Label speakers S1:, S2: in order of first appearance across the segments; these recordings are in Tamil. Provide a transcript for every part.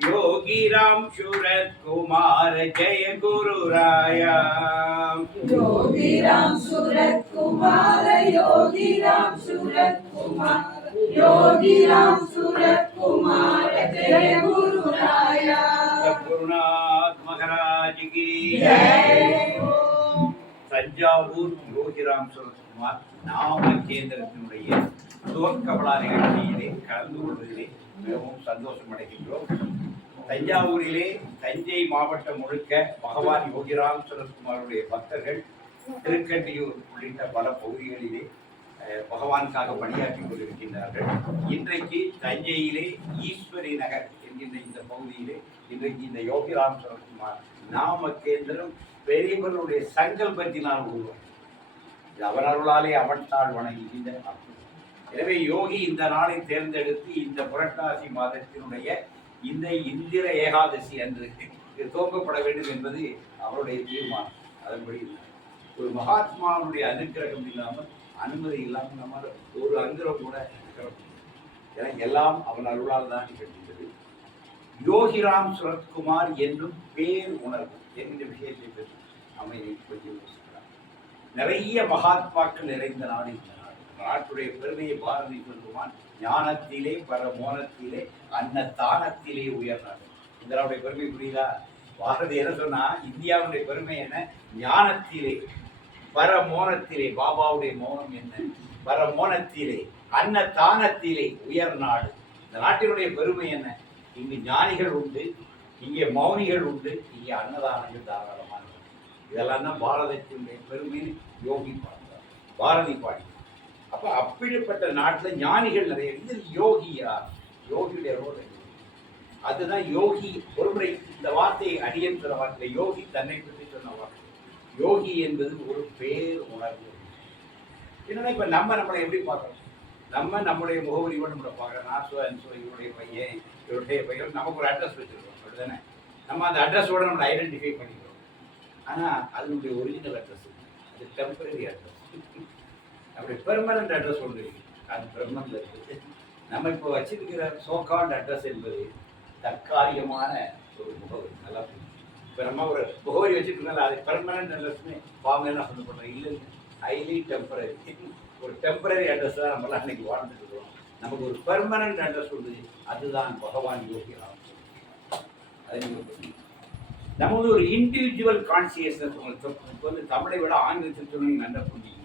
S1: योगी राम सूरत कुमार जय गुरु राया
S2: योगी राम सूरत कुमार योगी राम सूरत कुमार योगी राम सूरत कुमार जय गुरु राया
S1: सद्गुरुनाथ महाराज की
S2: जय
S1: தஞ்சாவூர் யோகிராம் சுரத்குமார் நாம கேந்திரத்தினுடைய துவக்க விழா நிகழ்ச்சியிலே கலந்து கொள்வதிலே மிகவும் சந்தோஷம் அடைகின்றோம் தஞ்சாவூரிலே தஞ்சை மாவட்டம் முழுக்க பகவான் யோகிராம் சுரத்குமாருடைய பக்தர்கள் திருக்கண்டியூர் உள்ளிட்ட பல பகுதிகளிலே பகவானுக்காக பணியாற்றி கொண்டிருக்கின்றார்கள். இன்றைக்கு தஞ்சையிலே ஈஸ்வரி நகர் என்கின்ற இந்த பகுதியிலே இன்றைக்கு இந்த யோகிராம் சுரத்குமார் நாம கேந்திரம் பெரியவர்களுடைய சங்கல்பத்தினால் உருவம் இது அவரருளாலே அவன் தாழ் வணங்குகின்ற எனவே யோகி இந்த நாளை தேர்ந்தெடுத்து இந்த புரட்டாசி மாதத்தினுடைய இந்த இந்திர ஏகாதசி அன்று துவங்கப்பட துவக்கப்பட வேண்டும் என்பது அவருடைய தீர்மானம். அதன்படி இல்லை. ஒரு மகாத்மாவுடைய அனுக்கிரகம் இல்லாமல் அனுமதி இல்லாமல் நம்மால் ஒரு அனுகிரகம் கூட ஏன்னா எல்லாம் அவன் அருளால் தான் நிகழ்கின்றது. யோகிராம் சுரத்குமார் என்னும் பேர் உணர்வு என்கிற விஷயத்தை பற்றி அமைதி கொஞ்சம் யோசிக்கிறார். நிறைய மகாத்மாக்கள் நிறைந்த நாடு இந்த நாடு. நாட்டுடைய பெருமையை பாரதி சொல்லுவான் ஞானத்திலே பரமோனத்திலே அன்னதானத்திலே உயர்ந்தார் இந்திராவுடைய பெருமை புரியுதா? பாரதி என்ன சொன்னா இந்தியாவுடைய பெருமை என்ன? ஞானத்திலே பரமோனத்திலே பாபாவுடைய மௌனம் என்ன? பரமோனத்திலே அன்னதானத்திலே உயர் நாடு. இந்த நாட்டினுடைய பெருமை என்ன? இங்கு ஞானிகள் உண்டு இங்கே மௌனிகள் உண்டு இங்கே அன்னதானங்கள் தாராளமாக இதெல்லாம் தான் பாரதத்தினுடைய பெருமைன்னு யோகி பாடுறார். பாரதி பாடி அப்ப அப்படிப்பட்ட நாட்டுல ஞானிகள் நிறைய இது யோகியா. யோகியுடைய ரோல் அதுதான் யோகி ஒருமுறை இந்த வார்த்தையை அடியன் வார்த்தை யோகி தன்னை பற்றி சொன்ன வார்த்தை. யோகி என்பது ஒரு பேர் உணர்வு. என்னன்னா இப்ப நம்ம நம்மளை எப்படி பார்க்கறோம்? நம்ம நம்முடைய முகவரியோடு நம்மளை பார்க்கறோம். நான் சோ அண்ட் so, இவருடைய பையன் இவருடைய பையன் நமக்கு ஒரு அட்ரஸ் வச்சிருக்கோம். அப்படிதானே? நம்ம அந்த அட்ரஸோட நம்மளை ஐடென்டிஃபை பண்ணிக்கிறோம். ஆனா அதனுடைய ஒரிஜினல் அட்ரஸ் அது டெம்பரரி அட்ரஸ் அப்படி பெர்மனன்ட் அட்ரஸ் ஒன்று அது பெர்மனன்ட் இருக்குது நம்ம இப்போ வச்சிருக்கிற சோகால்ட் அட்ரஸ் என்பது தற்காலிகமான ஒரு முகவரி. நல்லா இப்போ நம்ம ஒரு முகவரி வச்சுருக்கனால அது பெர்மனன்ட் அட்ரஸ்னு ஃபார்ம் எல்லாம் சொல்ல போகிறோம் இல்லைங்க ஹைலி டெம்பரரி ஒரு டெம்பரரி அட்ரஸ் தான் நம்மளாம் அன்னைக்கு வாழ்ந்துட்டு இருக்கிறோம். நமக்கு ஒரு பெர்மனன்ட் அட்ரஸ் உண்டு. அதுதான் பகவான் யோகி ராம் அதை நீங்க நம்ம வந்து ஒரு இண்டிவிஜுவல் கான்சியஸ்னஸ் உங்களுக்கு இப்போ வந்து தமிழை விட ஆங்கிலத்தில் சொல்லி நல்லா புரிஞ்சுக்கிங்க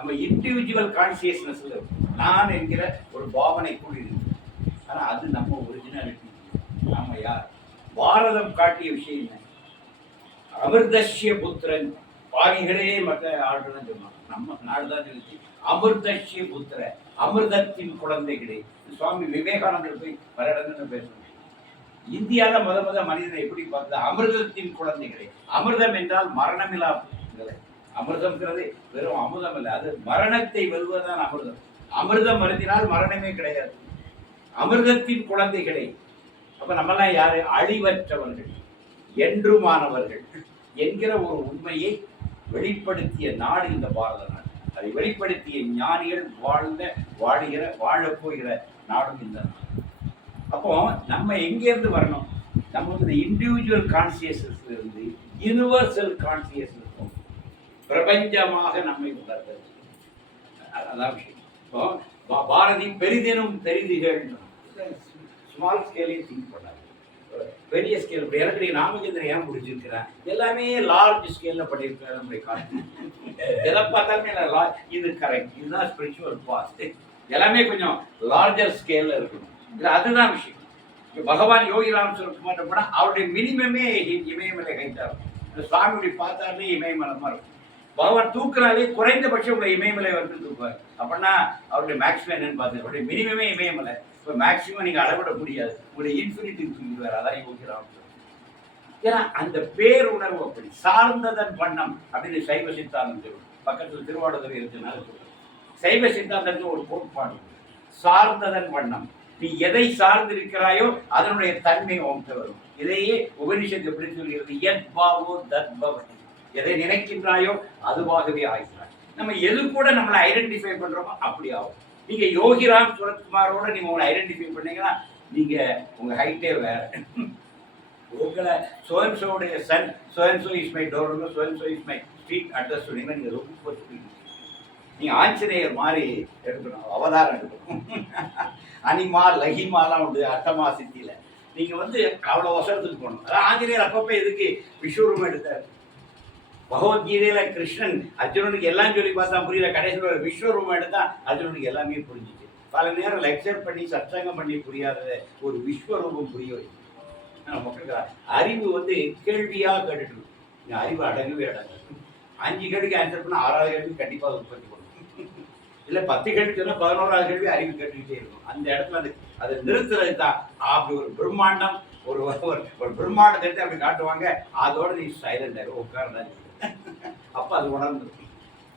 S1: நம்ம இண்டிவிஜுவல் கான்சியஸ்னஸ்ல நான் என்கிற ஒரு பாவனை கூட இருக்கு ஆனா அது நம்ம ஒரிஜினாலிட்டி நாம யார்? பாரதம் காட்டிய விஷயம் என்ன? அமிர்தஷ்ய புத்திரன். பாவிகளே மக்கள் ஆள்கள் சொன்னாங்க நம்ம நாடு தான் அமிர்தஷ்ய புத்திர அமிர்தத்தின் குழந்தைகளே. சுவாமி விவேகானந்தர் போய் பல இடங்கள்ல பேசணும் இந்தியால முத முத மனிதனை எப்படி பார்த்தது அமிர்தத்தின் குழந்தைகளே. அமிர்தம் என்றால் மரணமில்லா அமிர்தம்ங்கிறது வெறும் அமுதம் இல்லை. அது மரணத்தை வெல்வதுதான் அமிர்தம். அமிர்தம் மருந்தினால் மரணமே கிடையாது. அமிர்தத்தின் குழந்தைகளே அப்ப நம்மெல்லாம் யாரு? அழிவற்றவர்கள் என்றுமானவர்கள் என்கிற ஒரு உண்மையை வெளிப்படுத்திய நாடு இந்த பாரத நாடு. அதை வெளிப்படுத்திய ஞானிகள் வாழ்ந்த வாழுகிற வாழப் போகிற நாடும் இந்த நாடு. அப்போ நம்ம எங்கேருந்து வரணும்? நம்ம வந்து இந்த இண்டிவிஜுவல் கான்சியஸ்னஸ்ல இருந்து யுனிவர்சல் கான்சியஸ்னஸ் பிரபஞ்சமாக நம்மை உணர்ந்தது. அதான் விஷயம். இப்போ பாரதி பெரிதினும் பெரிதிகள் ஸ்மால் ஸ்கேலையும் திங்க் பண்ணாரு. பெரிய ஸ்கேல் இப்போ எனக்கு நீ ராமச்சந்திரன் ஏன் பிடிச்சிருக்கிறேன் எல்லாமே லார்ஜ் ஸ்கேலில் பண்ணியிருக்காரு நம்முடைய காட்டு எதை பார்த்தாலுமே நான் லா- இது கரெக்ட் இதுதான் ஸ்பிரிச்சுவல் பாஸ்ட் எல்லாமே கொஞ்சம் லார்ஜர் ஸ்கேல்ல இருக்கணும். இது அதுதான் விஷயம். பகவான் யோகி ராமச்சந்திரன் குமார் போனால் அவருடைய மினிமமே இமயமலை கைத்தார் இந்த சுவாமி பார்த்தாலே இமயமலமாக இருக்கும். பகவான் தூக்குனாலே குறைந்தபட்சம் உங்களை இமயமலை வந்து தூக்குவார். அப்படின்னா அவருடைய மேக்ஸிமம் என்னன்னு பார்த்து அவருடைய மினிமமே இமயமலை. இப்போ மேக்ஸிமம் நீங்க அளவிட முடியாது. உங்களுடைய இன்ஃபினிட்டி தூக்கிடுவார். அதான் யோகி ஏன்னா அந்த பேருணர்வு அப்படி சார்ந்ததன் வண்ணம் அப்படின்னு சைவ சித்தாந்தம் சொல்லுவோம் பக்கத்தில் திருவாடுதுறை இருக்குன்னா சைவ சித்தாந்தத்துக்கு ஒரு கோட்பாடு சார்ந்ததன் வண்ணம். நீ எதை சார்ந்திருக்கிறாயோ அதனுடைய தன்மை உனக்கு வரும். இதையே உபனிஷத்து எப்படி சொல்கிறது? எத் பாவோ தத் பவதி. எதை நினைக்கின்றாயோ அதுவாகவே ஆகிறாய் நம்ம எது கூட நம்மளை ஐடென்டிஃபை பண்றோமோ அப்படி ஆகும். நீங்க யோகிராம் சுரத்குமாரோட நீங்க உங்களை ஐடென்டிஃபை பண்ணீங்கன்னா நீங்க உங்க ஹைட்டே வேற. உங்களை சோன்சோடைய son so and so is my door so and so is my street address சொன்னீங்கன்னா நீங்க ரொம்ப ஸ்பீட் நீங்க ஆஞ்சநேயர் மாதிரி எடுக்கணும் அவதாரம் எடுக்கணும். அனிமா லஹிமாலாம் உண்டு அர்த்தமா சித்தியில. நீங்க வந்து அவ்வளவு வசனத்துக்கு போகணும். அதான் ஆஞ்சநேயர் அப்பப்ப எதுக்கு விஸ்வரூபம் எடுத்தார். பகவத்கீதையில கிருஷ்ணன் அர்ஜுனனுக்கு எல்லாம் சொல்லி பார்த்தா புரியல. கடைசியில் ஒரு விஸ்வரூபம் எடுத்தா அர்ஜுனனுக்கு எல்லாமே புரிஞ்சிச்சு. பல நேரம் லெக்சர் பண்ணி சத்சங்கம் பண்ணி புரியாத ஒரு விஸ்வரூபம் புரிய வைக்கும் அறிவு வந்து கேள்வியாக கேட்டுட்டு இருக்கும். அறிவு அடங்கவே அடங்கு அஞ்சு கேள்விக்கு ஆன்சர் பண்ணா ஆறாவது கேள்வி கண்டிப்பாக உற்பத்தி பண்ணும். இல்லை பத்து கேள்வி இல்லை பதினோராவது கேள்வி அறிவு கேட்டுக்கிட்டே இருக்கும். அந்த இடத்துல அது அதை நிறுத்துறது தான். அப்படி ஒரு பிரம்மாண்டம் ஒரு ஒரு ஒரு பிரம்மாண்டத்தை எடுத்து அப்படி காட்டுவாங்க. அதோட நீ சைலண்ட் ஆகும் உட்கார்ந்தான் அப்ப அது உணர்ந்து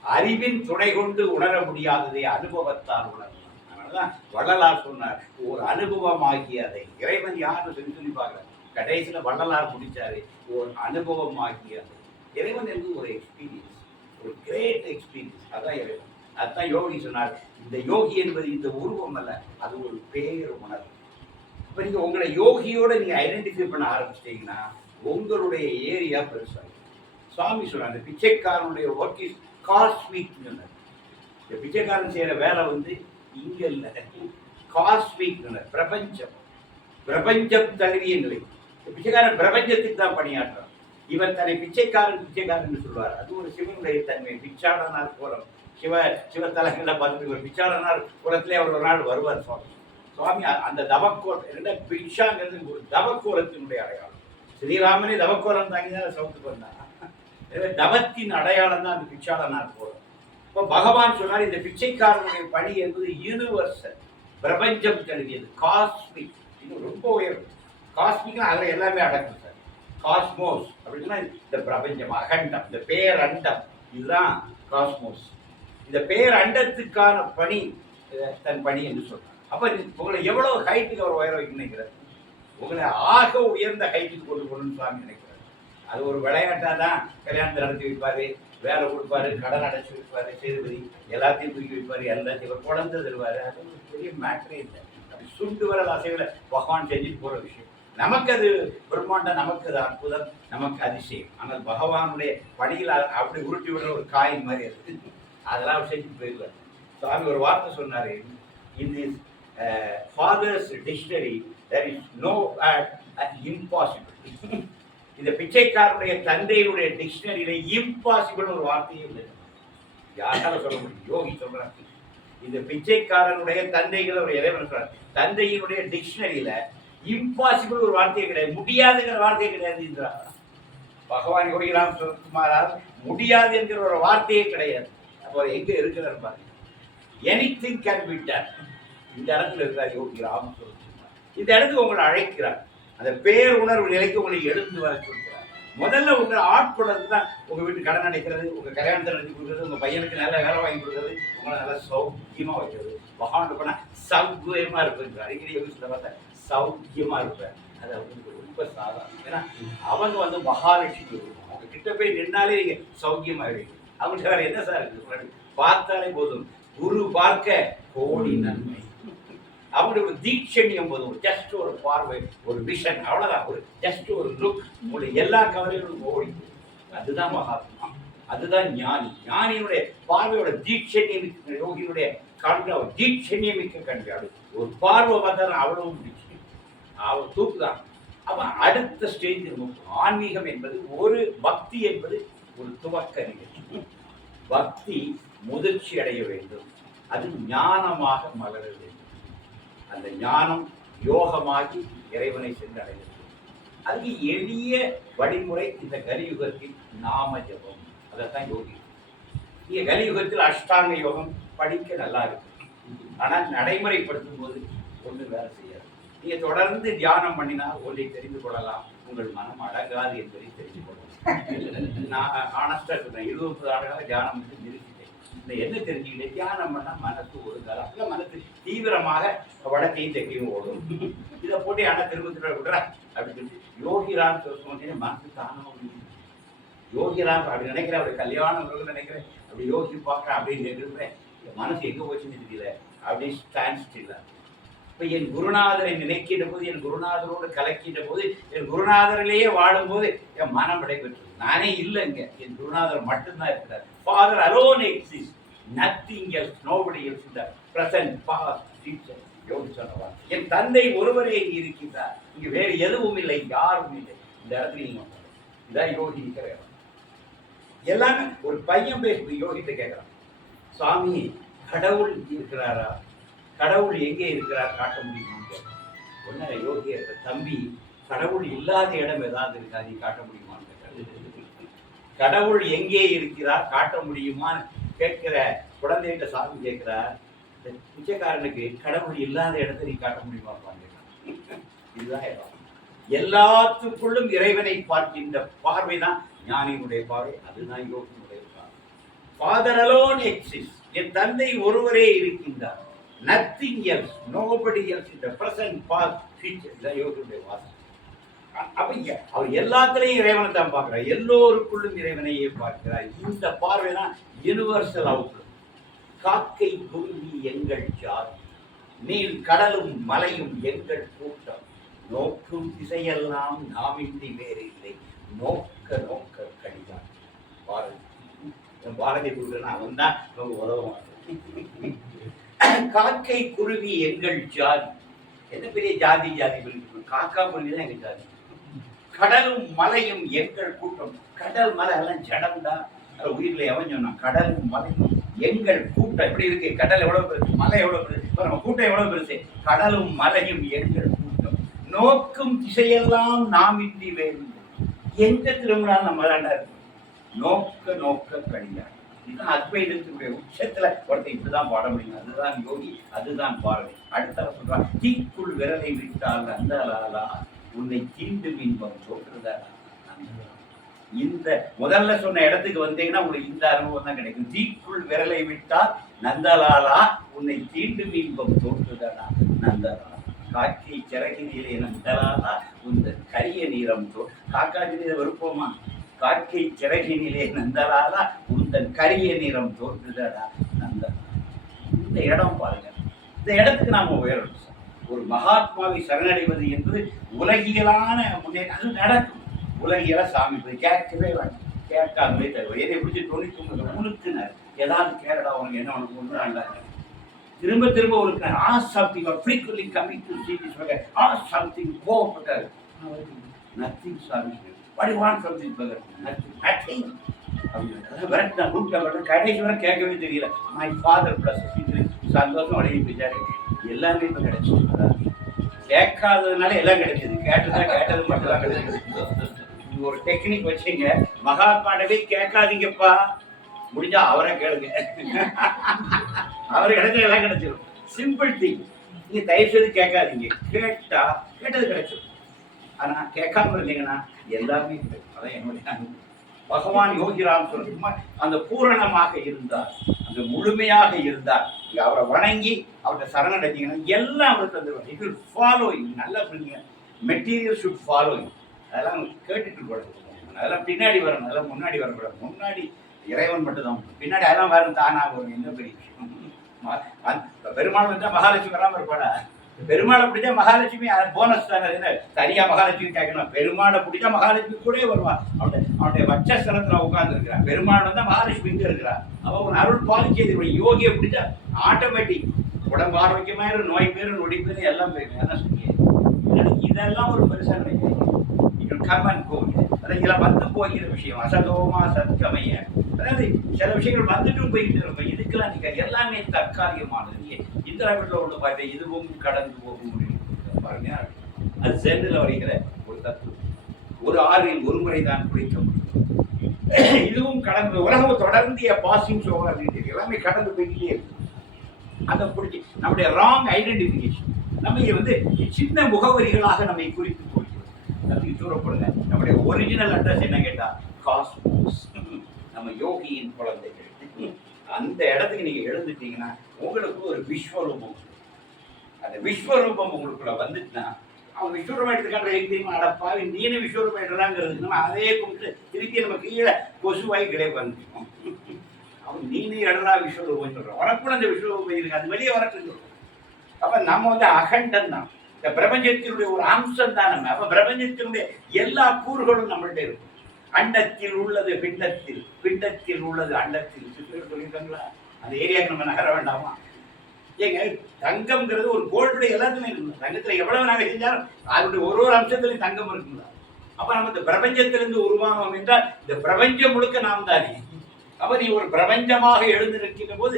S1: அறிவின் துணை கொண்டு உணர முடியாததை அனுபவத்தால் உணரலாம் அதனாலதான் வள்ளலார் சொன்னார் ஒரு அனுபவமாகிய அதை இறைவன் யாருன்னு சொல்லி சொல்லி பார்க்கிறேன் கடைசியில வள்ளலார் முடிச்சாரு ஒரு அனுபவமாகிய அதை இறைவன் என்பது ஒரு எக்ஸ்பீரியன்ஸ் ஒரு கிரேட் எக்ஸ்பீரியன்ஸ் அதான் இறைவன். அதுதான் யோகி சொன்னார் இந்த யோகி என்பது இந்த உருவம் அல்ல அது ஒரு பேர் உணர்வு. இப்ப நீங்க உங்களை யோகியோட நீங்க ஐடென்டிஃபை பண்ண ஆரம்பிச்சிட்டீங்கன்னா உங்களுடைய ஏரியா பெருசாகும் சுவாமி சொல்கிறார் அந்த பிச்சைக்காரனுடைய ஒர்க் இஸ் காஸ்மிக் இந்த பிச்சைக்காரன் செய்கிற வேலை வந்து இங்க இல்ல. காஸ்மிக் பிரபஞ்சம். பிரபஞ்சம் தழுவிய நிலை. இந்த பிச்சைக்காரன் பிரபஞ்சத்துக்கு தான் பணியாற்றுறான். இவர் தன்னை பிச்சைக்காரன் பிச்சைக்காரன் சொல்லுவார் அது ஒரு சிவனுடைய தன்மை பிச்சாடனார் கோலம். சிவ சிவத்தலங்களில் பார்த்துட்டு ஒரு பிச்சாடனார் குலத்திலே அவர் ஒரு நாள் வருவார் சுவாமி. சுவாமி அந்த தவக்கோலம் என்ன பிச்சாங்கிறது ஒரு தவக்கோலத்தினுடைய அடையாளம். ஸ்ரீராமனே தவக்கோலம் தாங்கி தான் சவுத்துக்கு வந்தார் எனவே தவத்தின் அடையாளம் தான் அந்த பிச்சாடனார் கோலம் இப்போ பகவான் சொன்னார் இந்த பிச்சைக்காரனுடைய பணி என்பது யூனிவர்சல் பிரபஞ்சம் தழுவியது. காஸ்மிக் இது ரொம்ப உயர்வு. காஸ்மிக்னா அதில் எல்லாமே அடக்கும் சார். காஸ்மோஸ் அப்படின்னா இந்த பிரபஞ்சம் அகண்டம் இந்த பேரண்டம். இதுதான் காஸ்மோஸ் இந்த பேரண்டத்துக்கான பணி தன் பணி என்று சொல்றாங்க அப்போ உங்களை எவ்வளவு ஹைட்டுக்கு அவர் உயர வைக்கணுங்கிறார் உங்களை ஆக உயர்ந்த ஹைட்டுக்கு கொண்டு போகணும்னு சுவாமி நினைக்கிறார். அது ஒரு விளையாட்டா தான் கல்யாணத்தை நடத்தி வைப்பாரு வேலை கொடுப்பாரு கடன் அடைச்சி வைப்பாரு சேதுபதி எல்லாத்தையும் தூக்கி வைப்பாரு எல்லாத்தையும் ஒரு குழந்தை தருவாரு. அது ஒரு பெரிய மேட்ரே இல்லை. அப்படி சுண்டு வர அசைவில் பகவான் செஞ்சுட்டு போற விஷயம். நமக்கு அது பிரம்மாண்டம் நமக்கு அது அற்புதம் நமக்கு அதிசயம். ஆனால் பகவானுடைய பணியில் அப்படி உருட்டி விடுற ஒரு காயின் மாதிரி அது. அதெல்லாம் அவர் செஞ்சுட்டு போயிடுவார். சுவாமி ஒரு வார்த்தை சொன்னார். In this father's dictionary there is no impossible இந்த பிச்சைக்காரனுடைய தந்தையினுடைய டிக்ஷனரியில இம்பாசிபிள் ஒரு வார்த்தையே இல்லை. யாரால சொல்ல முடியும்? யோகி சொல்றாரு இந்த பிச்சைக்காரனுடைய தந்தைகள் அவர் எதை சொல்றார்? தந்தையினுடைய டிக்ஷனரியில இம்பாசிபிள் ஒரு வார்த்தையே கிடையாது. முடியாதுங்கிற வார்த்தையே கிடையாது பகவான் யோகிராம் சுரத்குமாரால் முடியாது என்கிற ஒரு வார்த்தையே கிடையாது. அப்போ எங்க இருக்கிறார் பாருங்க. Anything can be done இந்த இடத்துல இருக்கிறார் யோகி ராம் இந்த இடத்துக்கு உங்களை அழைக்கிறார். அந்த பேர் உணர்வு நிலைக்கு உங்களை எழுந்து வர சொல்கிறார் முதல்ல உங்களை ஆட்கொடர்ந்து தான் உங்க வீட்டு கடன் அடைக்கிறது உங்க கல்யாணத்தை நடத்தி கொடுக்குறது உங்க பையனுக்கு நல்ல வேலை வாங்கி கொடுக்குறது உங்களை நல்லா சௌக்கியமா வைக்கிறது. பகவான் போனால் சௌக்கியமா இருப்பேன் அடிக்கடி யோகிச்சுல பார்த்தா சௌக்கியமா இருப்பேன் அது அவங்களுக்கு ரொம்ப சாதாரணம். ஏன்னா அவங்க வந்து மகாலட்சுமி இருக்கும். அவங்க கிட்ட போய் நின்னாலே நீங்க சௌக்கியமா இருக்கீங்க அவங்கள்ட்ட வேற என்ன சார் இருக்கு? பார்த்தாலே போதும். குரு பார்க்க கோடி நன்மை. அவங்களுக்கு ஒரு தீட்சண்யம் ஒரு ஜஸ்ட் ஒரு பார்வை ஒரு விஷன் அவ்வளோதான் ஒரு ஜஸ்ட் ஒரு லுக் உங்களுடைய எல்லா கவலைகளும் ஓடி அதுதான் மகாத்மா. அதுதான் ஞானி. ஞானியினுடைய பார்வையோட தீட்சண்யம் யோகியினுடைய கண்கள் அவர் தீட்சண்யம் மிக்க கண்கள் ஒரு பார்வை பார்த்தா அவ்வளவு தீட்சண்யம் அவர் தூக்குதான். அப்ப அடுத்த ஸ்டேஜ் ஆன்மீகம் என்பது ஒரு பக்தி என்பது ஒரு துவக்க நிகழ்ச்சி. பக்தி முதிர்ச்சி அடைய வேண்டும். அது ஞானமாக மலர வேண்டும் அந்த ஞானம் யோகமாகி இறைவனை சென்றடைகிறது. அதுக்கு எளிய வழிமுறை இந்த கலியுகத்தில் நாம ஜபம் அதைத்தான் யோகி. இங்கே கலியுகத்தில் அஷ்டாங்க யோகம் படிக்க நல்லா இருக்கு. ஆனால் நடைமுறைப்படுத்தும் போது ஒன்று வேலை செய்யாது. நீங்க தொடர்ந்து தியானம் பண்ணினா ஒன்றை தெரிந்து கொள்ளலாம். உங்கள் மனம் அடங்காது என்பதை தெரிந்து கொள்ளலாம். நான் ஆனஸ்டா இருக்கிறேன் இருபது ஆண்டுகளாக தியானம் வந்து நிறுத்தி இந்த என்ன தெரிஞ்சுக்கிட்டே தியானம் பண்ணால் மனசு ஒரு காலம் மனசு தீவிரமாக வடக்கையும் தெற்கையும் ஓடும். இதை போட்டு ஆனால் திரும்ப திரும்ப விடுறா? அப்படின்னு சொல்லி யோகிராம் சொல்லும்போது மனசு தானம் ஓடுது. யோகிராம் அப்படி நினைக்கிறேன் அப்படி கல்யாணம் நினைக்கிறேன். அப்படி யோகி பார்க்குறேன் அப்படின்னு நினைக்கிறேன் என் மனசு எங்கே போச்சுன்னு தெரியல. அப்படி ஸ்டாண்ட் ஸ்டில்லா இப்போ என் குருநாதரை நினைக்கின்ற போது என் குருநாதரோடு கலக்கின்ற போது என் குருநாதரிலேயே வாழும்போது என் மனம் விடைபெற்று நானே இல்லைங்க. என் குருநாதர் மட்டும்தான் இருக்கிறார். Father alone exist nothing else nobody else இந்த பிரசன்ட் பாஸ்ட் ஃபியூச்சர் யோகி சொன்னவார் என் தந்தை ஒருவரே இருக்கின்றார். இங்கு வேறு எதுவும் இல்லை யாரும் இல்லை. இந்த இடத்துல நீங்க இதான் யோகி எல்லாமே ஒரு பையன் பேசி யோகிட்ட கேட்கறான். சாமி கடவுள் இருக்கிறாரா? கடவுள் எங்கே இருக்கிறார் காட்ட முடியுமான்னு கேட்கறான். யோகி தம்பி கடவுள் இல்லாத இடம் ஏதாவது இருக்கா? நீ காட்ட முடியும்? கடவுள் எங்கே இருக்கிறார் காட்ட முடியுமான்னு கேட்கிற குழந்தைகிட்ட சாமி கேட்கிறார். இந்த பிச்சைக்காரனுக்கு கடவுள் இல்லாத இடத்தை நீ காட்ட முடியுமா கேட்கிறான். இதுதான் இடம். எல்லாத்துக்குள்ளும் இறைவனை பார்க்கின்ற பார்வை தான் ஞானியினுடைய பார்வை. அதுதான் யோகியினுடைய பார்வை. ஃபாதர் அலோன் எக்ஸிஸ்ட் என் தந்தை ஒருவரே இருக்கின்றார். நத்திங் எல்ஸ் நோபடி எல்ஸ் இந்த பிரசன்ட் பாஸ்ட் ஃபியூச்சர் இதான் யோகியுடைய வாசனை. அ- அவர் எல்லாத்துலயும் இறைவனை தான் பார்க்கிறார். எல்லோருக்குள்ளும் இறைவனையே பார்க்கிறார். இந்த பார்வை தான் யூனிவர்சல் அவுட்லுக் காக்கை குருவி எங்கள் ஜாதி நீல் கடலும் மலையும் எங்கள் கூட்டம். நோக்கும் திசையெல்லாம் நாமின்றி இல்லை. நோக்க நோக்க கடிதான் பாரதி பாரதி கொடுக்குறேன் அவன் தான் ரொம்ப உதவுவான் காக்கை குருவி எங்கள் ஜாதி. என்ன பெரிய ஜாதி ஜாதி காக்கா குருவி தான் எங்கள் ஜாதி. கடலும் மலையும் எங்கள் கூட்டம். கடல் மலை எல்லாம் ஜடம்டா. அது உயிர்ல எவன் சொன்னான்? கடலும் மலையும் எங்கள் கூட்டம். எப்படி இருக்கு? கடல் எவ்வளவு பெருசு? மலை எவ்வளவு பெருசு? இப்போ நம்ம கூட்டம் எவ்வளவு பெருசு? கடலும் மலையும் எங்கள் கூட்டம். நோக்கும் திசையெல்லாம் நாம் இன்றி வேறு. எந்த திருமணம் நம்ம தாண்டா இருக்கும் நோக்க நோக்க கடிகாரம் இதுதான் அத்வைதத்தினுடைய உச்சத்துல ஒருத்தர் இப்படிதான் பாட முடியும். அதுதான் யோகி அதுதான் பாரதி. அடுத்த சொல்றான் தீக்குள் விரலை விட்டால் அந்த லாலா உன்னை தீண்டும் இன்பம் சொல்றதா இந்த முதல்ல சொன்ன இடத்துக்கு வந்தீங்கன்னா உங்களுக்கு இந்த அனுபவம் தான் கிடைக்கும். தீக்குள் விரலை விட்டால் நந்தலாலா உன்னை தீண்டும் இன்பம் தோற்றுதடா நந்தலாலா. காக்கை சிறகினிலே நந்தலாலா உந்த கரிய நீரம் தோ காக்காஜினில விருப்பமா காக்கை சிறகினிலே நந்தலாலா உந்தன் கரிய நிறம் தோற்றுதடா நந்தலாலா. இந்த இடம் பாருங்க. இந்த இடத்துக்கு நாம உயரணும் சார். ஒரு மகாத்மாவை சரணடைவது என்பது உலகியலான முன்னேற்றம் அது நடக்கும். உலகியல சாமி போய் கேட்கவே வேண்டாம். கேட்காமலே தருவோம் எதை பிடிச்சி தொண்ணூத்தி ஒன்பது உனக்குனார் ஏதாவது கேரடா உனக்கு என்ன உனக்கு ஒன்று நல்லா திரும்ப திரும்ப ஒரு ஆ something frequently coming to see this வகை ஆ சம்திங் கோவப்பட்டார். நத்திங் சாமி. What you want from beggar nothing nothing கடைசி வரை கேட்கவே தெரியல. மை ஃபாதர் ப்ளஸ் சந்தோஷம் அடங்கி போயிட்டாரு. எல்லாமே இப்போ கிடைச்சிச்சு. கேட்காததுனால எல்லாம் கிடைச்சது. கேட்டதா கேட்டது மட்டும் தான் கிடைச்சது. இது ஒரு டெக்னிக் வச்சுங்க. பாண்டவே கேட்காதீங்கப்பா. முடிஞ்சா அவரை கேளுங்க. அவர் கிடைச்ச எல்லாம் கிடைச்சிடும் சிம்பிள் திங் நீங்க தயவு செய்து கேட்காதீங்க. கேட்டா கேட்டது கிடைச்சிடும் ஆனா கேட்காம இருந்தீங்கன்னா எல்லாமே அதான் என்னுடைய அனுபவம். பகவான் யோகிராம் சொல்லுமா அந்த பூரணமாக இருந்தார் அந்த முழுமையாக இருந்தார். அவரை வணங்கி அவர்கிட்ட சரணடைஞ்சீங்கன்னா எல்லாம் அவருக்கு தந்துருவாங்க இட் வில் ஃபாலோ நல்லா புரியுங்க மெட்டீரியல் ஷுட் ஃபாலோ அதெல்லாம் கேட்டுட்டு கூடாது அதெல்லாம் பின்னாடி வரணும். அதெல்லாம் முன்னாடி வரக்கூடாது. முன்னாடி இறைவன் மட்டும்தான். பின்னாடி அதெல்லாம் வரும் தானாக வரும். என்ன பெரிய விஷயம்? பெருமாள் வந்தால் மகாலட்சுமி வராமல் இருப்பாடா பெருமாளை பிடிச்சா மகாலட்சுமி போனஸ் தானே. என்ன? மகாலட்சுமி கேட்கணும். பெருமாளை பிடிச்சா மகாலட்சுமி கூட வருவான் அவனுடைய அவனுடைய வட்சஸ்தலத்தில் உட்கார்ந்து இருக்கிறான் பெருமாள் வந்தால் மகாலட்சுமி இங்கே இருக்கிறா. அவ உன் அருள் பாலிச்சது யோகியை பிடிச்சா ஆட்டோமேட்டிக் உடம்பு ஆரோக்கியமாயிரும் நோய் பேரும் நொடி பேரும் எல்லாம் போயிடும். அதான் சொன்னீங்க இதெல்லாம் ஒரு பெருசாக நினைக்கிறேன் நீங்கள் கர்மன் கோவில் அதான் இதெல்லாம் வந்து போகிற விஷயம். அசதோமா சத்கமைய. அதாவது சில விஷயங்கள் வந்துட்டும் போயிட்டு இருக்கும் இதுக்கெல்லாம் நீங்கள் எல்லாமே தற்காலிகமானது. நீங்க இந்திரா வீட்டில் ஒன்று பார்த்தேன். இதுவும் கடந்து போகும் பாருங்க. அது சென்னில் வருகிற ஒரு தத்துவம். ஒரு ஆறில் ஒரு முறை தான் குளிக்க இதுவும் கடந்து உலகம் தொடர்ந்திய பாசிங் ஷோ அப்படின்னு எல்லாமே கடந்து போயிட்டே இருக்கு. அதை பிடிச்சி நம்முடைய ராங் ஐடென்டிஃபிகேஷன் நம்ம வந்து சின்ன முகவரிகளாக நம்மை குறித்து கொள்கிறோம். அதுக்கு தூரப்படுங்க. நம்முடைய ஒரிஜினல் அட்ரஸ் என்ன கேட்டால் காஸ்மோஸ் நம்ம யோகியின் குழந்தைகள். அந்த இடத்துக்கு நீங்கள் எழுந்துட்டீங்கன்னா உங்களுக்கு ஒரு விஸ்வரூபம். அந்த விஸ்வரூபம் உங்களுக்குள்ள வந்துட்டுனா அவன் விஸ்வரூபம் எடுத்துக்காட்டுற எங்கேயும் அடப்பாவி நீனு விஸ்வரூபம் எடுறாங்கிறது நம்ம அதே கும்பிட்டு திருப்பி நம்ம கீழே கொசுவாய் கிடையாது வந்துட்டோம். அவன் நீனே எடுறா விஸ்வரூபம் சொல்றான் உனக்குள்ள அந்த விஸ்வரூபம் இருக்கு அது வெளியே வரட்டும் சொல்றான் அப்ப நம்ம வந்து அகண்டம் தான். இந்த பிரபஞ்சத்தினுடைய ஒரு அம்சம் தான் நம்ம. அப்போ பிரபஞ்சத்தினுடைய எல்லா கூறுகளும் நம்மள்கிட்ட இருக்கும். அண்டத்தில் உள்ளது பிண்டத்தில் பிண்டத்தில் உள்ளது அண்டத்தில். சொல்லியிருக்காங்களா? அந்த ஏரியாவுக்கு நம்ம நகர வேண்டாமா? ஏங்க தங்கம்ங்கிறது ஒரு கோல்டுடைய எல்லாத்துலையும் இருக்குங்க. தங்கத்தில் எவ்வளவு நாங்கள் செஞ்சாலும் அதனுடைய ஒரு ஒரு அம்சத்துலையும் தங்கம் இருக்குங்களா அப்போ நம்ம இந்த பிரபஞ்சத்திலிருந்து உருவாகும் என்றால் இந்த பிரபஞ்சம் முழுக்க நாம் தானே. அப்போ நீ ஒரு பிரபஞ்சமாக எழுந்து நிற்கின்ற போது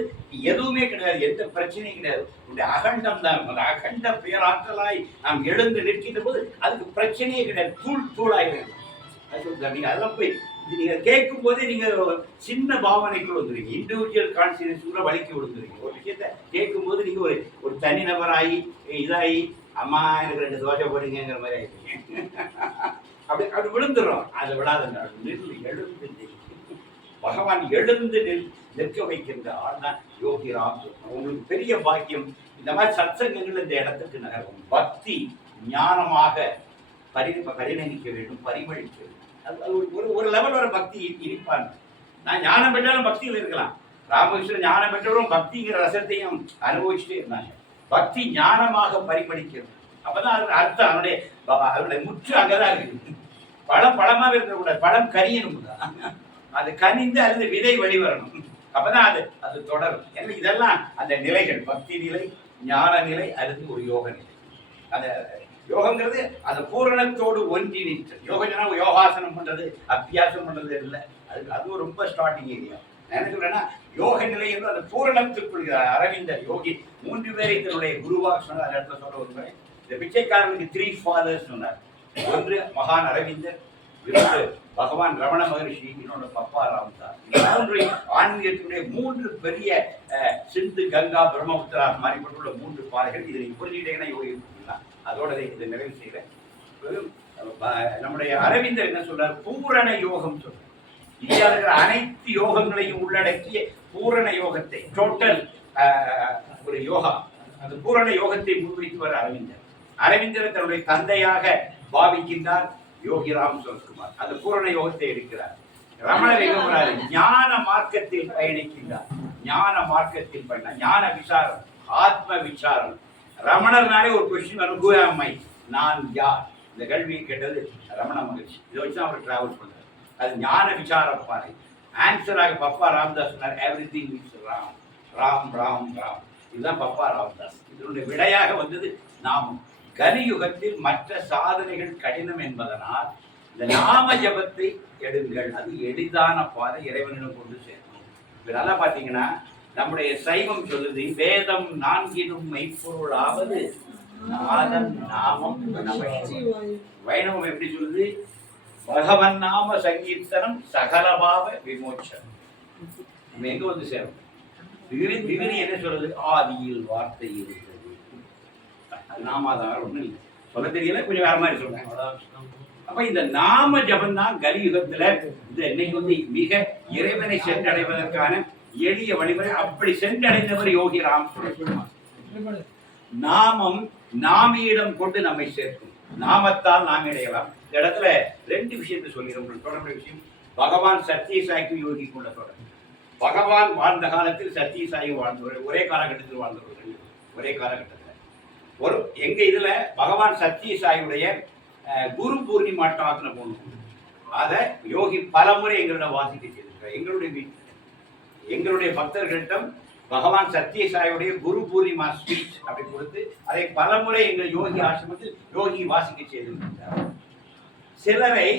S1: எதுவுமே கிடையாது எந்த பிரச்சனையும் கிடையாது. உன்னுடைய அகண்டம் தான். அந்த அகண்ட பேராற்றலாய் நாம் எழுந்து நிற்கின்ற போது அதுக்கு பிரச்சனையே கிடையாது. தூள் தூளாகிறது அது அதெல்லாம் போய் இது நீங்க கேட்கும் போதே நீங்க ஒரு சின்ன பாவனைக்குள் வந்துருங்க இண்டிவிஜுவல் கான்சியன்ஸ் கூட விழுந்துருங்க ஒரு விஷயத்த கேட்கும் போது நீங்க ஒரு ஒரு தனிநபராகி இதாகி அம்மா எனக்கு ரெண்டு தோசை போடுங்கிற மாதிரி ஆயிடுங்க அப்படி அப்படி விழுந்துடும் அதை விடாத நின்று எழுந்து நில். பகவான் எழுந்து நில் நிற்க வைக்கின்ற ஆள் தான் யோகி ராம் உங்களுக்கு பெரிய பாக்கியம். இந்த மாதிரி சத்சங்கங்கள் இந்த இடத்துக்கு நகரும். பக்தி ஞானமாக பரி பரிணமிக்க வேண்டும் பரிமளிக்க வேண்டும். ஒரு- ஒரு ஒரு லெவல் வர பக்தி இருப்பான். நான் ஞானம் பெற்றாலும் பக்தியில் இருக்கலாம். ராமகிருஷ்ணன் ஞானம் பெற்றவரும் பக்திங்கிற ரசத்தையும் அனுபவிச்சுட்டே இருந்தாங்க. பக்தி ஞானமாக பரிமளிக்கிறது. அப்பதான் அது அர்த்தம். அவனுடைய அவனுடைய முற்று அங்கதான் இருக்கு பழம் பழமாக இருக்கக்கூடாது. பழம் கரியணும் அது கனிந்து அல்லது விதை வெளிவரணும். அப்பதான் அது அது தொடரும். ஏன்னா இதெல்லாம் அந்த நிலைகள். பக்தி நிலை ஞான நிலை அல்லது ஒரு யோக நிலை. அந்த யோகங்கிறது அந்த பூரணத்தோடு ஒன்றி நிற்று யோகாசனம் பண்றது அத்தியாசம் பண்றது இல்லை. அதுக்கு அதுவும் ரொம்ப ஸ்டார்டிங் ஏரியா என்ன சொல்றேன்னா யோக நிலை என்று அந்த பூரணத்துக்குள் அரவிந்தர் யோகி மூன்று பேரை தன்னுடைய குருவாக சொன்னார். அந்த இடத்துல சொல்ல இந்த பிச்சைக்காரனுக்கு த்ரீ ஃபாதர்ஸ் சொன்னார். ஒன்று மகான் அரவிந்தர் இன்னொன்று பகவான் ரமண மகரிஷி இன்னொன்று பப்பா ராம்தாஸ். மூன்று ஆன்மீகத்தினுடைய மூன்று பெரிய அஹ், சிந்து கங்கா பிரம்மபுத்திரா மாறிப்பட்டுள்ள மூன்று பாதைகள் இதை நீங்க புரிஞ்சுக்கிட்டீங்கன்னா யோகி அதோட இதை நிறைவு செய்கிறேன் நம்முடைய அரவிந்தர் என்ன சொல்றார்? பூரண யோகம் சொல்றார் இந்தியாவில் இருக்கிற அனைத்து யோகங்களையும் உள்ளடக்கிய பூரண யோகத்தை டோட்டல் ஒரு யோகா. அந்த பூரண யோகத்தை முன்வைத்தவர் அரவிந்தர். அரவிந்தர் தன்னுடைய தந்தையாக பாவிக்கின்றார் யோகிராம் சுரத்குமார். அந்த பூரண யோகத்தை எடுக்கிறார். ரமணர் எங்க ஞான மார்க்கத்தில் பயணிக்கின்றார். ஞான மார்க்கத்தில் பயணம் ஞான விசாரம் ஆத்ம விசாரம். ரமணர்னாலே ஒரு கொஸ்டின் வரும் "Who நான் யார்? இந்த கேள்வியை கேட்டது ரமண மகிழ்ச்சி. இதை வச்சு அவர் டிராவல் பண்றாரு. அது ஞான விசார பாதை ஆன்சராக பப்பா ராம்தாஸ் சொன்னார் everything is Ram. Ram Ram Ram. இதுதான் பப்பா ராம்தாஸ். இதனுடைய விடையாக வந்தது நாமம் கலியுகத்தில் மற்ற சாதனைகள் கடினம் என்பதனால் இந்த நாம ஜபத்தை எடுங்கள். அது எளிதான பாதை இறைவனிடம் கொண்டு சேர்க்கும் இது நல்லா பார்த்தீங்கன்னா நம்முடைய சைவம் சொல்லுது வேதம் நான்கினும் மெய்ப்பொருளாவது நாதன் நாமம் வைணவம் எப்படி சொல்லுது? பகவன் நாம சங்கீர்த்தனம் சகலபாவ விமோச்சனம். நம்ம எங்க வந்து சேரும்? விகிரி என்ன சொல்றது ஆதியில் வார்த்தை இருக்கிறது அது நாமாதான் ஒண்ணும் இல்லை. சொல்ல தெரியல கொஞ்சம் வேற மாதிரி சொல்றாங்க அப்ப இந்த நாம ஜபம் தான் கலியுகத்துல இந்த இன்னைக்கு வந்து மிக இறைவனை சென்றடைவதற்கான எளிய வழிமுறை அப்படி சென்றடைந்தவர் யோகி ராம் நாமம் நாமியிடம் கொண்டு நம்மை சேர்க்கும். நாமத்தால் நாம் இடையலாம் இந்த இடத்துல ரெண்டு விஷயத்தை சொல்கிறோம் தொடர்புடைய விஷயம். பகவான் சத்யசாய்க்கு யோகிக்கு உள்ள தொடர்பு பகவான் வாழ்ந்த காலத்தில் சத்யசாயி வாழ்ந்தவர். ஒரே காலகட்டத்தில் வாழ்ந்தவர் ரெண்டு பேரும். ஒரே காலகட்டத்தில். ஒரு எங்க இதுல பகவான் சத்யசாயுடைய அஹ், குரு பூர்ணிமா டாக்னு போகணும் அதை யோகி பலமுறை எங்களிடம் வாசிக்க செய்திருக்கிறார். எங்களுடைய வீட்டில் எங்களுடைய பக்தர்களிடம் பகவான் சத்யசாயுடைய குரு பூர்ணிமா ஸ்பீச் அப்படி கொடுத்து அதை பலமுறை எங்கள் யோகி ஆசிரமத்தில் யோகி வாசிக்க செய்திருக்கிறார் சிலரை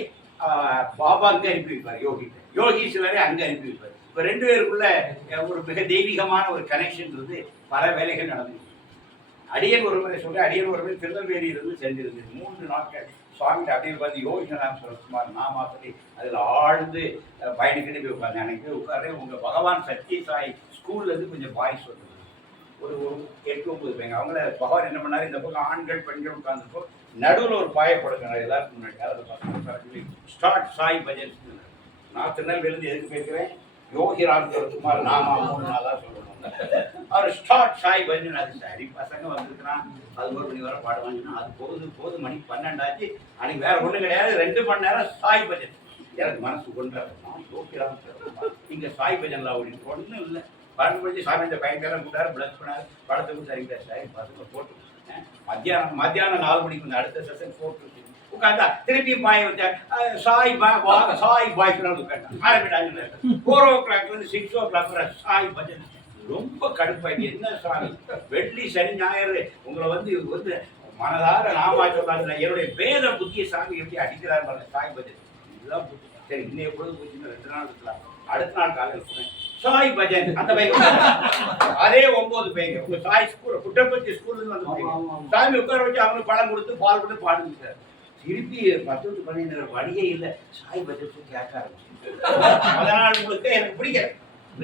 S1: பாபா அங்கே அனுப்பி வைப்பார் யோகி யோகி சிலரை அங்கே அனுப்பி வைப்பார். இப்போ ரெண்டு பேருக்குள்ள ஒரு மிக தெய்வீகமான ஒரு கனெக்ஷன் இருந்து பல வேலைகள் நடந்துருக்கு அடியன் ஒரு சொல்ல அடியன் ஒரு திருநெல்வேலியிலிருந்து சென்றிருந்தது மூன்று நாட்கள் சுவாமிகிட்ட அப்படியே உட்காந்து யோகிநாத் சுரத்குமார் நாமா சொல்லி அதில் ஆழ்ந்து பயணிக்கிட்டு போய் உட்காந்து அன்னைக்கு போய் உங்கள் பகவான் சத்ய சாய் ஸ்கூல்லேருந்து கொஞ்சம் பாய்ஸ் வந்தது ஒரு ஒரு எட்டு ஒம்பது பையங்க. அவங்கள பகவான் என்ன பண்ணார்? இந்த பக்கம் ஆண்கள் பெண்கள் உட்காந்துருக்கோம் நடுவில் ஒரு பாய படுக்கிறார் எல்லாருக்கும் முன்னாடி அதாவது ஸ்டார்ட் சாய் பஜன் நான் திருநெல்வேலிருந்து எதுக்கு போயிருக்கிறேன் யோகிராம் குமார் நாமா மூணு தான் சொல்கிறேன் அவர் ஸ்டார்ட் சாய் பஜன் அது சரி பசங்க வந்திருக்கிறான். அது ஒரு மணி வரை பாடுவாங்கன்னா அது போகுது போகுது. மணி பன்னெண்டாச்சு. அன்னைக்கு வேற ஒன்றும் கிடையாது. ரெண்டு மணி நேரம் சாய் பஜன் எனக்கு மனசு கொண்டாடுறோம் நான் இங்கே சாய் பஜன்ல அப்படின்னு ஒன்றும் இல்லை. பன்னெண்டு மணிக்கு சாமி இந்த பையன் கூட்டாரு பிளஸ் பண்ணாரு. படத்துக்கும் சரிங்க சரி பசங்க போட்டு மத்தியானம் மத்தியானம் நாலு மணிக்கு வந்து அடுத்த செஷன் போட்டு உட்காந்தா திருப்பி பாய் வச்சா சாய் பாய் வாங்க சாய் பாய் உட்காந்து ஆரம்பிட்டாங்க. ஃபோர் ஓ கிளாக்ல இருந்து six o'clock Sai bhajan ரொம்ப கடுப்பாயிட்டு என்ன சாமி? வெள்ளி சனி ஞாயிறு உங்களை வந்து வந்து மனதார நாமா சொல்லாங்க என்னுடைய வேத புத்திய சாமி எப்படி அடிக்கிறார் பாருங்க சாய் பஜன். இதுதான் புத்தி. சரி இன்னைய பொழுது போச்சுன்னா ரெண்டு நாள் இருக்கலாம். அடுத்த நாள் காலையில் சொன்னேன் சாய் பஜன் அந்த பையன். அதே ஒன்பது பையங்க உங்க சாய் ஸ்கூல் குட்டப்பட்டி ஸ்கூல்ல இருந்து வந்து சாமி உட்கார வச்சு அவங்களுக்கு பழம் கொடுத்து பால் கொடுத்து பாடுங்க சார் திருப்பி பத்து பண்ணிட்டு வழியே இல்லை. சாய் பஜன் கேட்க ஆரம்பிச்சு அதனால் உங்களுக்கு எனக்கு பிடிக்கல.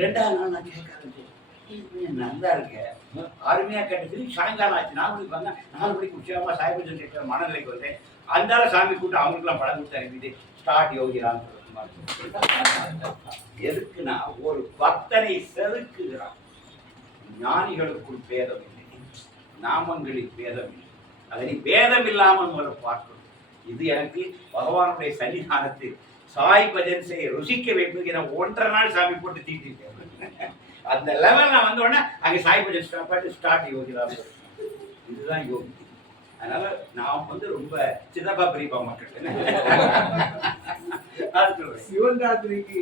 S1: ரெண்டாவது நாள் நான் கேட்க ஆரம்பிச்சேன். நல்லா இருக்க. அருமையாக கேட்ட சாயங்காலம் ஆச்சு. நாலு மணிக்கு வந்தேன். நாலு மணிக்கு உற்சாகமா சாயபஜன் கேட்குற மனநிலைக்கு வந்தேன். அந்தால சாமி கூட்டு அவங்களுக்குலாம் படம் கொடுத்து அனுப்பிட்டு ஸ்டார்ட் யோகிராம் எதுக்குன்னா ஒரு பக்தனை செதுக்குகிறான். ஞானிகளுக்குள் பேதம் இல்லை நாமங்களில் பேதம் இல்லை அதனை பேதம் இல்லாமல் முதல்ல பார்க்கணும். இது எனக்கு பகவானுடைய சன்னிதானத்தில் சாய் பஜன் செய்ய ருசிக்க வைப்பது என ஒன்றரை நாள் சாமி போட்டு தீட்டிருக்கேன் அந்த லெவல் நான் வந்த உடனே அங்கே சாய் பஜன் ஸ்டார்ட் ஸ்டார்ட் யோகிராம் இதுதான் யோகி. அதனால நான் வந்து ரொம்ப சின்னப்பா பெரியப்பா சொல்றேன்.
S3: சிவன் ராத்திரிக்கு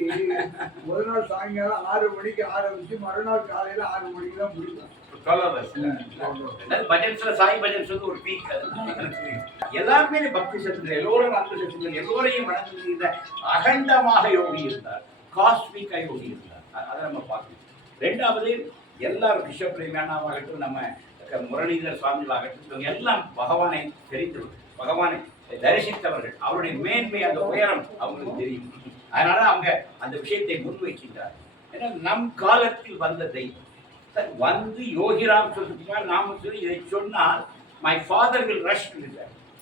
S3: முதல் நாள் சாயங்காலம் ஆறு மணிக்கு ஆரம்பிச்சு மறுநாள் காலையில ஆறு மணிக்கு தான் முடியும்
S1: அதாவது பஜன்ஸ்ல சாய் பஜன்ஸ் வந்து ஒரு பீக் எல்லாருமே பக்தி சத்துக்கள் எல்லோரும் அன்பு சத்துக்கள் எல்லோரையும் வணங்குகின்ற அகண்டமாக யோகி இருந்தார். காஸ்மிக்கா யோகி இருந்தார். அதை நம்ம பார்க்கணும். ரெண்டாவது எல்லாரும் பிஷப் பிரேமியானாவாகட்டும் நம்ம முரளிதர் சுவாமிகளாகட்டும் இவங்க எல்லாம் பகவானை தெரிந்தவர்கள் பகவானை தரிசித்தவர்கள். அவருடைய மேன்மை அந்த உயரம் அவங்களுக்கு தெரியும். அதனால அவங்க அந்த விஷயத்தை முன்வைக்கின்றார். ஏன்னா நம் காலத்தில் வந்த தெய்வம். வந்து யோகிராம் சொல்லிட்டு நாம சொல்லி இதை சொன்னால் மை ஃபாதர் வில் ரஷ்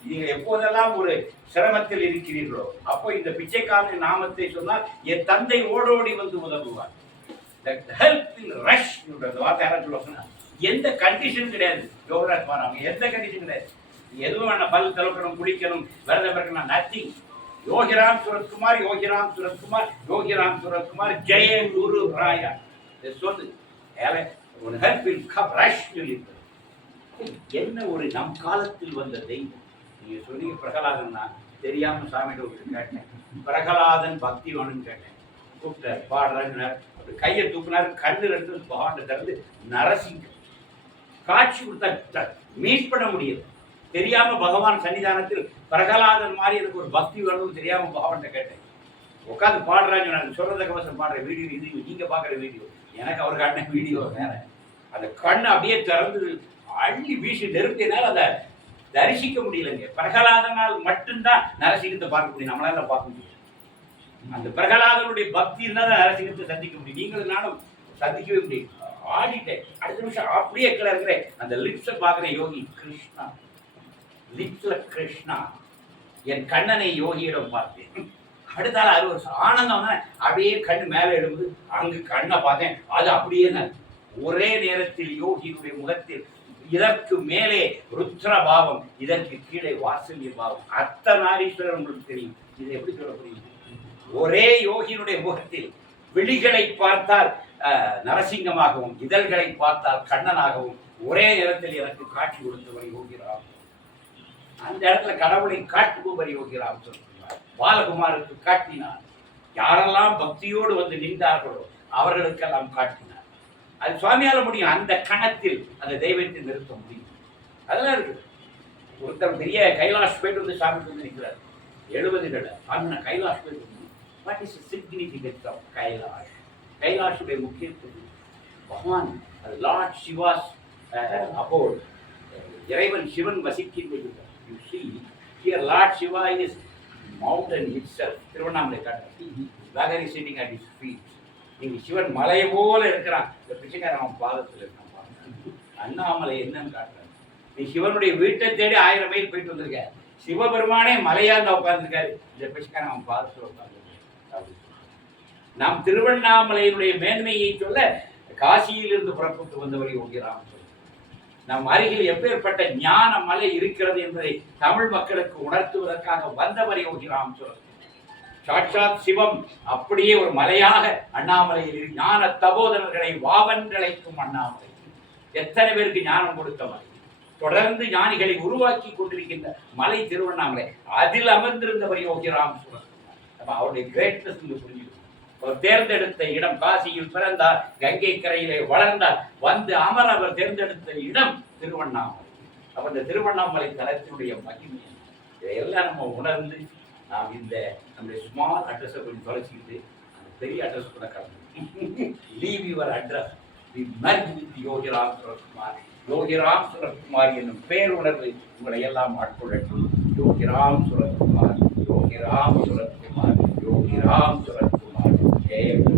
S1: நீங்கள் எப்போதெல்லாம் ஒரு சிரமத்தில் இருக்கிறீர்களோ அப்போ இந்த பிச்சைக்காரன் நாமத்தை சொன்னால் என் தந்தை ஓடோடி வந்து உதவுவார். ஹெல்ப் வில் ரஷ் அந்த வார்த்தை யாரும் சொல்ல எந்த கண்டிஷன் கிடையாது. யோகராஜ் பாராம எந்த கண்டிஷன் கிடையாது. எதுவும் வேணாம் பல் திறக்கணும் குடிக்கணும் விரதம் இருக்கணும் நத்திங் யோகிராம் சுரத்குமார் யோகிராம் சுரத்குமார் யோகிராம் சுரத்குமார் ஜெய குரு ராயா இதை சொல்லு உன் ஹெல்ப் ஹெல்பில் கப் ரஷ் சொல்லியிருக்கிறது என்ன ஒரு நம் காலத்தில் வந்த தெய்வம்? நீங்க சொன்னீங்க பிரகலாதன் தான் தெரியாம சாமிகிட்ட ஒரு கேட்டேன். பிரகலாதன் பக்தி வேணும்னு கேட்டேன். கூப்பிட்டார் பாடுறாங்க அப்படி கையை தூக்குனாரு கண்ணு ரெண்டு பாண்டு திறந்து நரசிங்க. காட்சி கொடுத்தா மீட் பண்ண முடியல. தெரியாம பகவான் சன்னிதானத்தில் பிரகலாதன் மாதிரி எனக்கு ஒரு பக்தி வேணும்னு தெரியாம பகவான்கிட்ட கேட்டேன். உட்காந்து பாடுறாங்க நான் சொல்றத கவசம் பாடுற வீடியோ இது நீங்க பாக்குற வீடியோ. எனக்கு அவர் காட்டின வீடியோ வேற. அந்த கண் அப்படியே திறந்து அள்ளி வீசி நெருப்பினால அதை தரிசிக்க முடியலங்க. பிரகலாதனால் மட்டும்தான் நரசிங்கத்தை பார்க்க முடியும். நம்மளால பார்க்க முடியும். அந்த பிரகலாதனுடைய பக்தி இருந்தால் தான் நரசிங்கத்தை சந்திக்க முடியும். நீங்களும் நானும் சந்திக்கவே முடியும். ஆடிட்டேன். அடுத்த நிமிஷம் அப்படியே கீழே இருக்கிற அந்த லிப்ஸை பார்க்குற யோகி கிருஷ்ணா. லிப்ஸில் கிருஷ்ணா. என் கண்ணனை யோகியிடம் பார்த்தேன். அடுத்தால அறுபது வருஷம் ஆனந்தம் அப்படியே கண் மேலே எழும்புது. அங்கு கண்ணை பார்த்தேன். அது அப்படியே நான் ஒரே நேரத்தில் யோகியினுடைய முகத்தில் இதற்கு மேலே ருத்ர பாவம் இதற்கு கீழே வாசல்ய பாவம். அர்த்தநாரீஸ்வரர் உங்களுக்கு தெரியும். இதை எப்படி சொல்ல புரியும் ஒரே யோகியினுடைய முகத்தில் விழிகளை பார்த்தால் நரசிங்கமாகவும் இதழ்களை பார்த்தால் கண்ணனாகவும் ஒரே நேரத்தில் எனக்கு காட்சி கொடுத்தவர் யோகிராம் அந்த இடத்துல கடவுளை காட்டுபவர் யோகிராம் சொல்கிறார். பாலகுமாருக்கு காட்டினார். யாரெல்லாம் பக்தியோடு வந்து நின்றார்களோ அவர்களுக்கெல்லாம் காட்டினார். அது சுவாமியால முடியும். அந்த கணத்தில் அந்த தெய்வத்தை நிறுத்த முடியும். அதெல்லாம் இருக்குது ஒருத்தர் பெரிய கைலாஷ் போயிட்டு வந்து சாமி வந்து நிற்கிறார் எழுபதுகளை சாமி நான் கைலாஷ் போயிட்டு what is significance of Kailash கைலாஷுடைய முக்கியத்துவம் பகவான் லார்ட் சிவாஸ் அபோர்ட் இறைவன் Shivan வசிக்கின்றது you see here lord Shiva is mountain itself Tiruvannamalai காட்டுறது beggar sitting at his feet நீங்க சிவன் மலை போல இருக்கிறான். இந்த பிச்சைக்காரன் அவன் பாதத்தில் இருக்கான் பாருங்க. அண்ணாமலை என்னன்னு காட்டுறான் நீ சிவனுடைய வீட்டை தேடி ஆயிரம் மைல் போயிட்டு வந்திருக்க. சிவபெருமானே மலையாக இருந்தால் உட்காந்துருக்காரு இந்த பிச்சைக்காரன் அவன் பாதத்தில் உட்காந்துருக்கான் நாம் திருவண்ணாமலையினுடைய மேன்மையை சொல்ல காசியிலிருந்து புறப்பட்டு வந்தவர் யோகிராம் நம் அருகில் எப்பேற்பட்ட ஞான மலை இருக்கிறது என்பதை தமிழ் மக்களுக்கு உணர்த்துவதற்காக வந்தவர் யோகிராம் சொல்றார் சாட்சாத் சிவம் அப்படியே ஒரு மலையாக அண்ணாமலையில் ஞான தபோதனர்களை வாவன்றழைக்கும் அண்ணாமலை. எத்தனை பேருக்கு ஞானம் கொடுத்த மலை? தொடர்ந்து ஞானிகளை உருவாக்கி கொண்டிருக்கின்ற மலை திருவண்ணாமலை. அதில் அமர்ந்திருந்தவர் யோகிராம் சுரர் அவருடைய கிரேட்னஸ் புரிஞ்சு அவர் தேர்ந்தெடுத்த இடம் காசியில் பிறந்தார் கங்கை கரையிலே வளர்ந்தார். வந்து அமர அவர் தேர்ந்தெடுத்த இடம் திருவண்ணாமலை. அப்ப இந்த திருவண்ணாமலை தலத்தினுடைய மகிமை இதையெல்லாம் நம்ம உணர்ந்து நாம் இந்த நம்முடைய ஸ்மால் அட்ரஸை கொஞ்சம் தொலைச்சிக்கிட்டு அந்த பெரிய அட்ரஸ் கூட கலந்து leave your address the merge with Yogiram Suratkumar Yogiram Suratkumar என்னும் பேருணர்வு உங்களை எல்லாம் ஆட்கொள்ளட்டும். யோகிராம் சுரத்குமார் யோகிராம் சுரத்குமார் யோகிராம் சுரத்குமார் Amen.